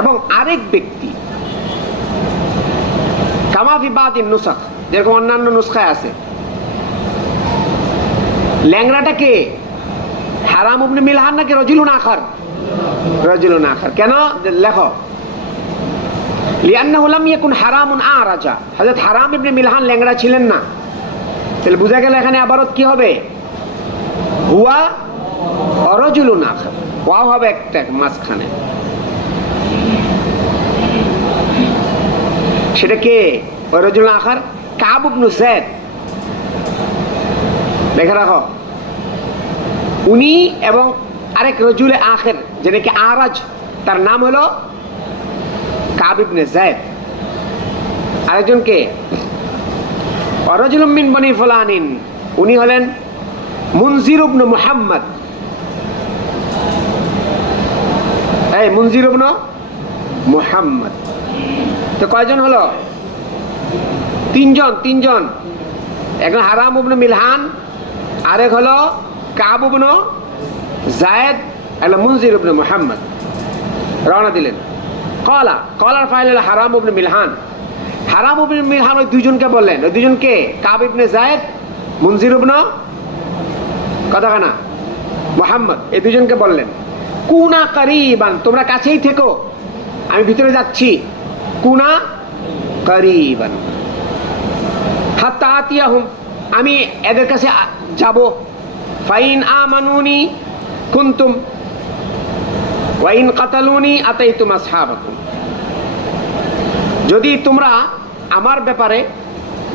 এবং আরেক ব্যক্তি। কামা ফি বাদিন নুসাখ, যেরকম অন্যান্য নুসখায় আছে। ল্যাংড়াটা কে? হারাম ইবনে মিলহান নাকি রাজুলুন আখার? রাজুলুন আখার। কেন? লেখো, লিআন্নাহু লাম ইয়াকুন হারামুন আরাজা, হযরত হারাম ইবনে মিলহান ল্যাংড়া ছিলেন না। তাহলে বোঝা গেল এখানে আবারত কি হবে? হুয়া রাজুলুন আখার, ওয়াও হবে একটা মাঝখানে। সেটা কে? ওই রাজুলুন আখার কাব ইবনে যায়েদ, দেখে রাখো। উনি এবং আরেক রজুলে আখের, যে নাকি আরাজ, তার নাম হলো কাব ইবনে যায়েদ। আরেকজন কে? রাজুলুম মিন বনি ফুলানিন, উনি হলেন মুনজির ইবনে মুহাম্মদ। এই মুনজির ইবনে মুহাম্মদ, তো কয়জন হলো? তিনজন। একজন হারাম ইবনে মিলহান, আরেক হলো কাব ইবনে যায়েদ, আল মুনজির ইবনে মুহাম্মদ। রওনা দিলেন। কলার ফাইল হলো হারাম ইবনে মিলহান। হারাম ইবনে মিলহান ওই দুইজনকে বললেন, ওই দুইজনকে কাব ইবনে যায়েদ, মুনজির ইবনে কথাখানা মুহাম্মদ, এই দুইজনকে বললেন কুনা করিবান, তোমরা কাছেই থেকো, আমি ভিতরে যাচ্ছি। কুনা করিবান হাত্তা আতিয়াহুম, আমি এদের কাছে যাব। ফাইন আমানুনি কুনতুম ওয়াইন কাতালুনি আতাইতুম আসহাবাকুম, যদি তোমরা আমার ব্যাপারে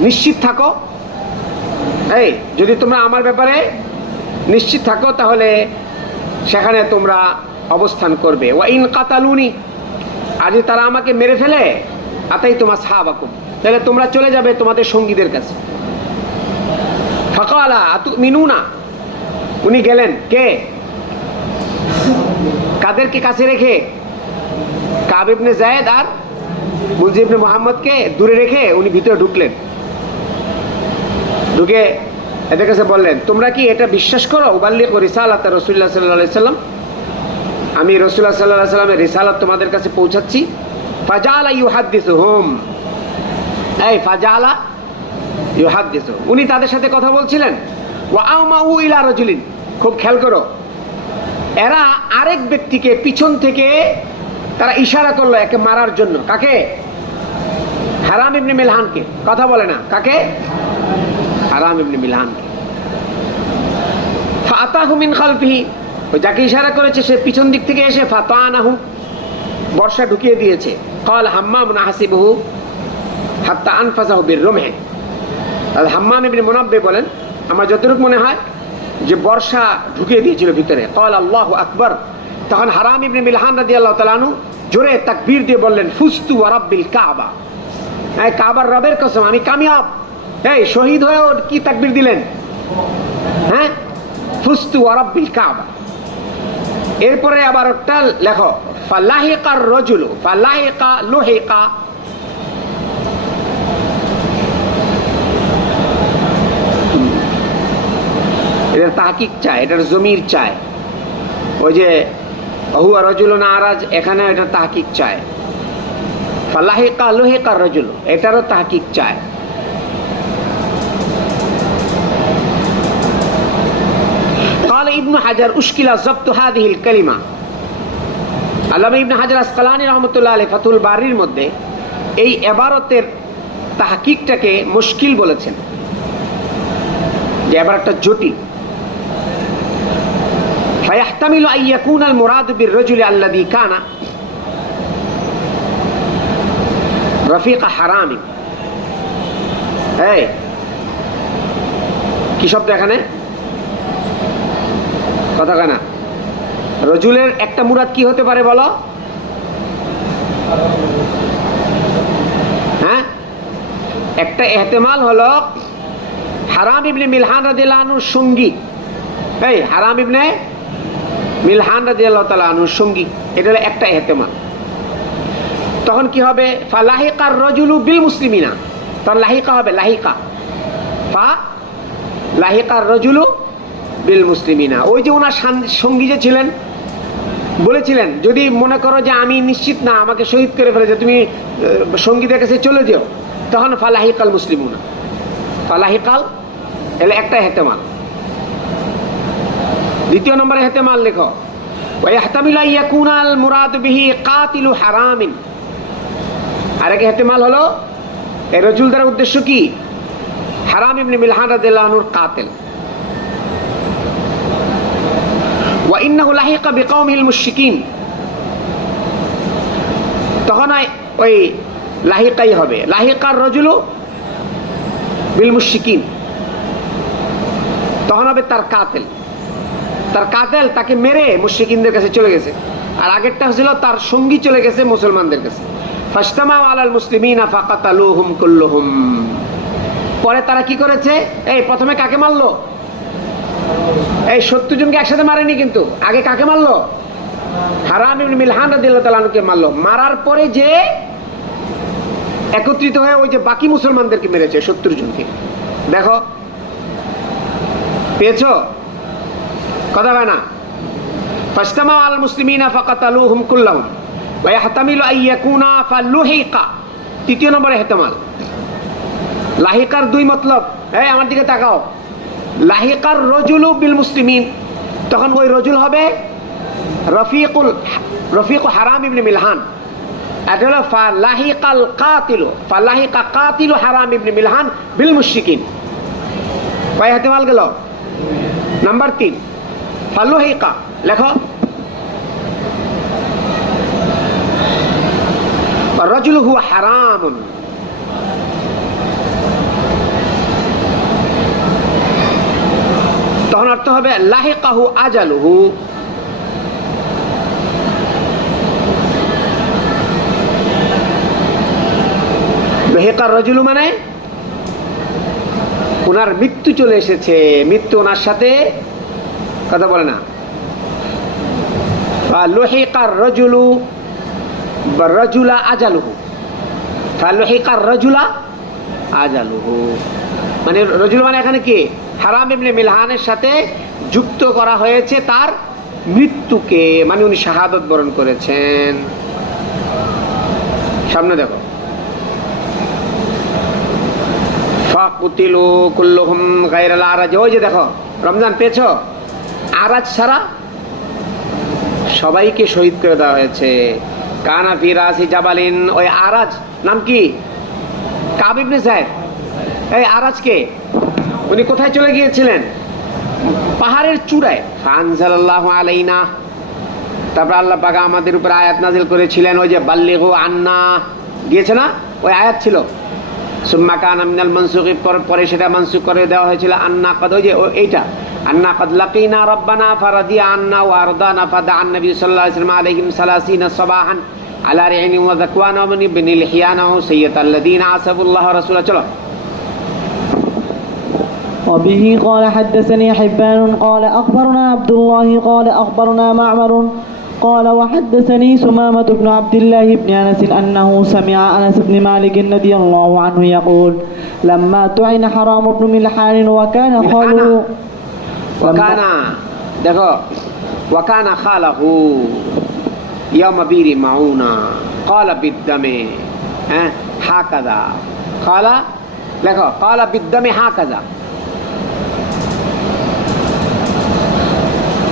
নিশ্চিত থাকো, যদি তোমরা আমার ব্যাপারে নিশ্চিত থাকো তাহলে সেখানে তোমরা অবস্থান করবে। ওয়াইন কাতালুনি, আর যদি তারা আমাকে মেরে ফেলে, আতাইতুম আসহাবাকুম, তাহলে তোমরা চলে যাবে তোমাদের সঙ্গীদের কাছে। ফাকালা আতুমিনুনা, উনি গেলেন। কে? কাদেরকে কাছে রেখে? কাব ইবনে যায়েদ আর মুনজির ইবনে মুহাম্মদকে দূরে রেখে উনি ভিতরে ঢুকলেন। ঢুকে এদের কাছে বললেন, তোমরা কি এটা বিশ্বাস করো? উবাল্লিগু রিসালাত রাসূলুল্লাহ সাল্লাল্লাহু আলাইহি সাল্লাম, আমি রাসূলুল্লাহ সাল্লাল্লাহু আলাইহি সাল্লামের রিসালাত তোমাদের কাছে পৌঁছাচ্ছি। ফাজালা ইউহাদ্দিসুহুম, ফাজালা ইউহাদ্দিসু, উনি তাদের সাথে কথা বলছিলেন। ওয়া আমাউ ইলা রাজুলিন, খুব খেয়াল করো, এরা আরেক ব্যক্তিকে পিছন থেকে তারা ইশারা করলো একে মারার জন্য। কাকে? হারাম ইবনে মিলহানকে। কথা বলে না, কাকে? হারাম ইবনে মিলহানকে। ফাতাহু মিন খালফিহি, ওই যাকে ইশারা করেছে সে পিছন দিক থেকে এসে ফাতানাহু, বর্ষা ঢুকিয়ে দিয়েছে। ক্বাল হাম্মাম নাহসিবুহু হাত্তা আনফাযাহু বিররুমহি, হাম্মাম ইবনে মুনাব্বি বলেন, আমার যতটুকু মনে হয় যে বর্ষা ঢুকিয়ে দিয়েছিল ভিতরে। ক্বাল আল্লাহু আকবার, তখন হারাম ইবনে মিলহান রাদিয়াল্লাহু তাআলা আনহু জোরে তাকবীর দিয়ে বললেন, ফুস্তু ওয়া রাব্বিল কাবা, কাবার রবের কসম আমি কামিয়াব। শহীদ হয়ে কি তাকবীর দিলেন? হ্যাঁ, ফুস্তু ওয়া রাব্বিল কাবা। এরপরে আবার একটা লেখো, ফালাহিকার রাজুলু, ফালাহিকা লুহিকা, এটার তাহকিক চায়, এটার জমির চায়। ওই যে হুয়া রাজুলুন আরাজ, এখানে এটার তাহকিক চায়। ফালাহিকা লুহিকার রাজুল, এটারও তাহকিক চায়। قال ابن حجر اشكل ضبط هذه الكلمه, আল্লামা ইবনে হাজার আসকালানী রাহমাতুল্লাহ আলাইহি ফাতুল বারির মধ্যে এই ইবারতের তাহকিকটাকে মুশকিল বলেছেন, যে ইবারতটা জটিল। فيحتمل ان يكون المراد بالرجل الذي كان رفيق حرام, এই কি শব্দ এখানে? কথা কানা। রজুলের একটা মুরাদ কি হতে পারে বলো? হ্যাঁ, একটা ইহতিমাল হলো হারাম ইবনে মিলহান রাদিয়াল্লাহু আনহুর সঙ্গী, হারাম ইবনে মিলহান রাদিয়াল্লাহু তাআলা আনহুর সঙ্গী, এটা হলো একটা ইহতিমাল। তখন কি হবে? ফালাহিকার রাজুলু বিল মুসলিমিনা, তখন লাহিকা হবে, লাহিকা, ফা লাহিকার রাজুলু বিল মুসলিমিনা। ওই যে ওনার সঙ্গী যে ছিলেন, বলেছিলেন যদি মনে করো যে আমি নিশ্চিত না আমাকে শহীদ করে ফেলেছে, তুমি সঙ্গীদের কাছে চলে যাও, তখন ফালাহিকাল মুসলিমুনা, ফালাহিকাল এলে একটা ইহতিমাল। দ্বিতীয় নম্বরে ইহতিমাল লেখো, ওয়া ইহতামিলু আন ইয়াকুনাল মুরাদ বিহি কাতিলু হারামিন, আরেক ইহতিমাল হলো এই রাজুল দ্বারা উদ্দেশ্য কি? হারাম ইবনে মিলহান রাদিয়াল্লাহু আনহুর কাতিল। ওয়া ইন্নাহু লাহিকা বিকওমিল মুশরিকিন, তখন ওই লাহিকাই হবে, লাহিকার রাজুলু বিল মুশরিকিন, তখন হবে তার কাতিল। তার কাতিল তাকে মেরে মুশরিকিনদের কাছে চলে গেছে, আর আগেরটা ছিল তার সঙ্গী চলে গেছে মুসলমানদের কাছে। ফাজতামাউ আলাল মুসলিমিনা ফাকাতালুহুম কুল্লুহুম। পরে তারা কি করেছে? এই প্রথমে কাকে মারলো? এই 70 জনকে একসাথে মারেনি, কিন্তু আগে কাকে মারলো? হারাম ইবনে মিলহান রাদিয়াল্লাহু তাআলা আনহুকে মারলো। মারার পরে যে একত্রিত হয়ে ওই যে বাকি মুসলমানদেরকে মেরেছে 70 জনকে। দেখো, পেয়েছো? কথা হয় না? ফাজতামাউ আলাল মুসলিমিনা ফাকাতালুহুম কুল্লাহুম ওয়া ইয়াহতামিলু আন ইয়াকুনা ফালুহিকা। তৃতীয় নম্বরে ইহতিমাল। লাহিকার দুই মতলব। এই আমার দিকে তাকাও। লাহিকার রজুলু বিল মুসলিমিন, তখন ওই রজুল হবে রফিক হারাম ইবনে মিলহান। এটা হলো ফালাহিকাল কাতিলু, ফালাহিকা কাতিলু হারাম ইবনে মিলহান বিল মুশরিকিন। কয় ইহতিমাল গেল? নাম্বার 3। ফালুহিকা লেখো। الرجل هو حرام، তখন অর্থ হবে লাহিকাহু আজালুহু। লাহিকার রজুলু মানে ওনার মৃত্যু চলে এসেছে, মৃত্যু ওনার সাথে, কথা বলে না। লাহিকার রজুলু রাজুলা আজালুহু, ফালুহিকার রাজুলা আজালুহু মানে রজুল মানে এখানে কি? হারাম ইবনে মিলহানের সাথে যুক্ত করা হয়েছে তার মৃত্যুকে, মানে উনি শাহাদত বরণ করেছেন। সামনে দেখো, ফাকুতিলু কুল্লুহুম গায়রাল আরাজ। ওই যে দেখো, রমজান পেয়েছো? আরাজ ছাড়া সবাইকে শহীদ করে দেওয়া হয়েছে। কানা ফি রাসি জাবালিন, ওই আরাজ নাম কি? কাব ইবনে যায়েদ। এই আরাজ কে? উনি কোথায় চলে গিয়েছিলেন? পাহাড়ের চূড়ায়। ফানজালাল্লাহু আলাইনা, তারপর আল্লাহ পাক আমাদের উপর আয়াত নাজিল করেছিলেন, ওই যে বাল্লিগু আন্না গিয়েছে না, ওই আয়াত ছিল। সুম্মা কানা মিনাল মানসুকি, পরে সেটা মানসুখ করে দেওয়া হয়েছিল। আন্না কদ, ওই যে এইটা আন্না কদ লাকিনা রাব্বানা ফারাদিয়া আন্না ওয়া আরদানা ফাদাআন নবী সাল্লাল্লাহু আলাইহি ওয়াসাল্লাম আলাইহিম সালাসিনা সাবাহান আলা রি'নি ওয়া যাকওয়ানা ওয়া ইবনি লিহিয়ানা সাইয়্যিদাল্লাযিনা আসাবুল্লাহ রাসূলা। চলো। وبه قال حدثني حبان قال أخبرنا عبد الله قال أخبرنا معمر قال وحدثني سمامة بن عبد الله بن أنس أنه سمع أنس بن مالك رضي الله عنه يقول لما طعن حرام بن ملحان وكان خاله দেখো ওয়াকানা খালাহু ইয়াউমা বিরি মাউনা ক্বালা বিদ্দামে, হ্যাঁ হাকাযা ক্বালা, লেখো ক্বালা বিদ্দামে হাকাযা।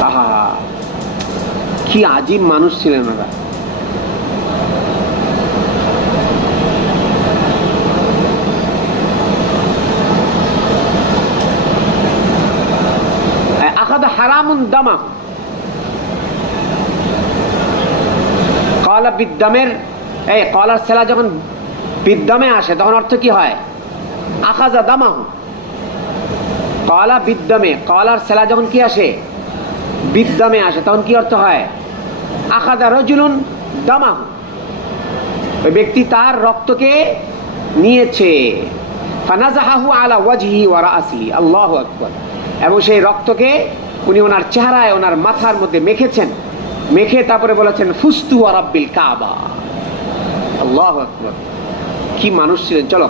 আহা, কি আজীব মানুষ ছিলেন ওরা। আখাযা হারামুন দামা, ক্বালা বিদ্দামের, এই ক্বালার সেলা যখন বিদ্দামে আসে তখন অর্থ কি হয়? আখাযা দামাহু। ক্বালা বিদ্দামে, ক্বালার সেলা যখন কি আসে? বিদ্দামে আসে, তখন কি অর্থ হয়? আখাযা রাজুলুন দামাহু, ওই ব্যক্তি তার রক্তকে নিয়েছে। ফানাজাহাহু আলা ওয়াজহি ওয়া রাসিহি, আল্লাহু আকবার। এবং সেই রক্তকে উনি ওনার চেহারায়, ওনার মাথার মধ্যে মেখেছেন, মেখে তারপরে বলেছেন ফুস্তু ওয়া রাব্বিল কাবা। আল্লাহু আকবার, কি মানুষ ছিলেন। চলো।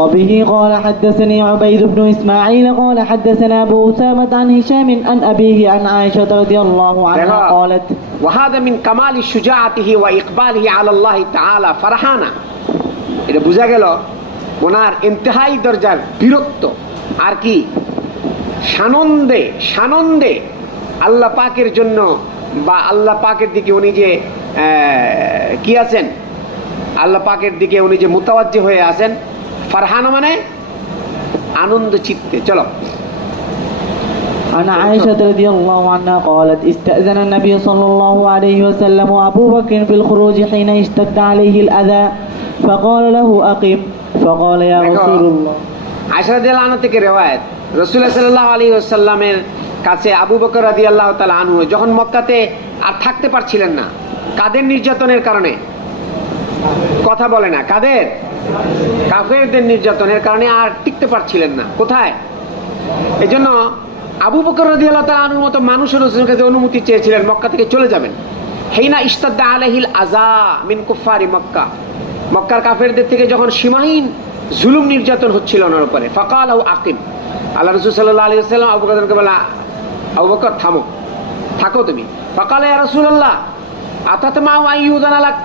وبه قال حدثني عبيد بن إسماعيل قال حدثنا أبو أسامة عن هشام عن أبيه عن عائشة رضي الله عنها قالت وهذا من كمال شجاعته وإقباله على الله تعالى فرحانا। এটা বোঝা গেল ওনার ইন্তেহাই দরজার বীরত্ব আর কি সানন্দে, সানন্দে আল্লাহ পাকের জন্য বা আল্লাহ পাকের দিকে উনি যে কি আছেন, আল্লাহ পাকের দিকে উনি যে মুতাওয়াজ্জি হয়ে আছেন। ফারহানা মানে আনন্দ চিত্তে। চলো। عن عائشة رضي الله عنها قالت استأذن النبي صلى الله عليه وسلم وأبو بكر في الخروج حين اشتد عليه الأذى فقال له أقم فقال يا رسول الله। আয়েশা রাদিয়াল্লাহু আনহা থেকে রিওয়ায়াত, রাসূলুল্লাহ সাল্লাল্লাহু আলাইহি ওয়াসাল্লামের কাছে আবু বকর রাদিয়াল্লাহু তাআলা আনহু যখন মক্কাতে আর থাকতে পারছিলেন না। কাদের নির্যাতনের কারণে? কথা বলে না। কাদের? কাফেরদের নির্যাতনের কারণে আর টিকতে পারছিলেন না। কোথায়? এজন্য আবু বকর রাদিয়াল্লাহু তাআলা আনহুর মতো মানুষের রাসূলের কাছে অনুমতি চেয়েছিলেন মক্কা থেকে চলে যাবেন। হিনা ইশতাদ্দা আলাইহিল আযা মিন কুফারি মক্কা, মক্কার কাফেরদের থেকে যখন সীমাহীন জুলুম নির্যাতন হচ্ছিল ওনার উপরে। ফাকালাহু আকিম, আল্লাহ রাসূল সাল্লাল্লাহু আলাইহি ওয়াসাল্লাম আবু বকরকে বলা, আবু বকর থামো, থাকো তুমি। ফাকালা ইয়া রাসূলুল্লাহ আতাতমাউ আইয়ুদানা লাক,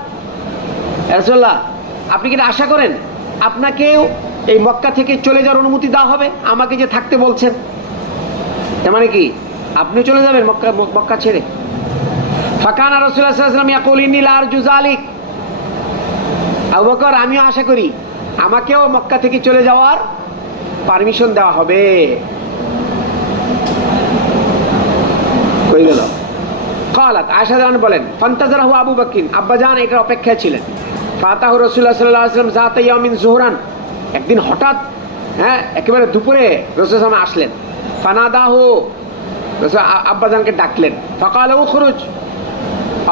ইয়া রাসূলুল্লাহ আপনি কি আশা করেন আপনাকেও এই মক্কা থেকে চলে যাওয়ার অনুমতি দেওয়া হবে? আমাকে যে থাকতে বলছেন, তার মানে কি আপনি চলে যাবেন মক্কা ছেড়ে? ফাকানা রাসূলুল্লাহ সাল্লাল্লাহু আলাইহি ওয়াসাল্লাম ইয়াকুল ইন্নী লা আরজু যালিক, আবু বকর আমিও আশা করি আমাকেও মক্কা থেকে চলে যাওয়ার পারমিশন দেওয়া হবে। কই গেল? ক্বালাত আয়েশা রাদিয়াল্লাহু আনহা বলেন, ফান্তাজারাহু আবু বকর, আব্বাজান এটার অপেক্ষায় ছিলেন। ফাতাহু রাসূলুল্লাহ সাল্লাল্লাহু আলাইহি ওয়াসাল্লাম যাতা ইয়ামিন যুহরান, একদিন হঠাৎ একেবারে দুপুরে রাসূল সাল্লাল্লাহু আলাইহি আসলেন। ফানাদাহু, রাসূল আব্বাজানকে ডাকলেন। ফাকালা উখরুজ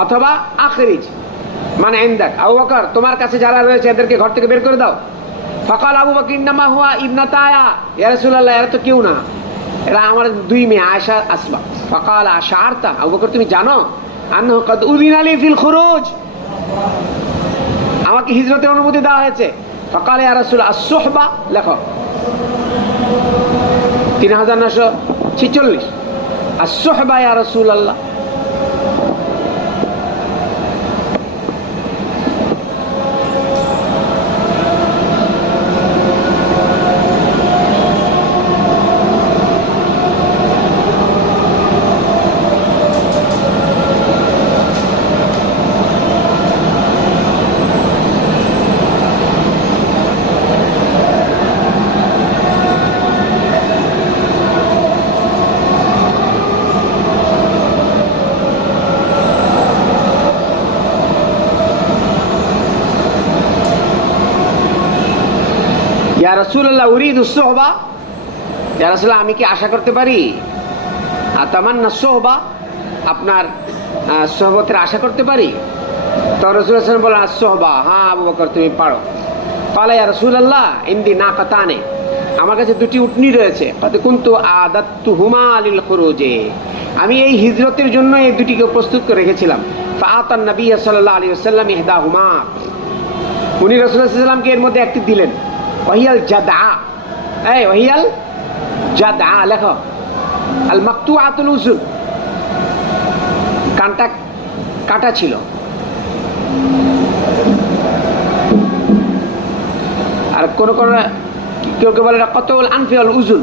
অথবা আখরিজ মানে ইনদাক, আবু বকর তোমার কাছে যারা রয়েছে এদেরকে ঘর থেকে বের করে দাও। ফাকাল আবু বকর ইন্নামা হুয়া ইবনাতায়া, ইয়া রাসূলুল্লাহ এরা তো কেউ না, এরা আমার দুই মেয়ে আয়েশা আসমা। ফাকাল আশআরতা, আবু বকর তুমি জানো আন্নাহু কাদ উযিনা লি ফিল খুরুজ, আমাকে হিজরতের অনুমতি দেওয়া হয়েছে। ফাকাল ইয়া রাসূল আস-সুহবা, লেখো 3946 আস-সুহবা ইয়া রাসূলুল্লাহ। ইয়া রাসূলুল্লাহ উরিদু সুহবা, ইয়া রাসূলুল্লাহ আমি কি আশা করতে পারি? আতামান্না সুহবা, আপনার সোহবতের আশা করতে পারি? তো রাসূলুল্লাহ সাল্লাল্লাহু আলাইহি ওয়াসাল্লাম বলেন আস-সুহবা, হ্যাঁ আবু বকর তুমি পারো। ক্বালা ইয়া রাসূলুল্লাহ ইনদি নাকাতানে, আমার কাছে দুটি উটনি রয়েছে। কদ কুনতু আদাতুহুমা লিল খুরুজে, আমি এই হিজরতের জন্য এই দুটিকে প্রস্তুত করে রেখেছিলাম। ফাআতান নবী সাল্লাল্লাহু আলাইহি ওয়াসাল্লাম ইহদাহুমা, উনি রাসূলুল্লাহ সাল্লাল্লাহু আলাইহি ওয়াসাল্লামকে এর মধ্যে একটি দিলেন। ওয়াহিয়াল জাদআ, ওয়াহিয়াল জাদআ লেখো আল মাকতুআতুল উযুন, কানটা কাটা ছিল। আর কোন কোন কেউ কেউ বলে কতল আনফিয়াল উযুন,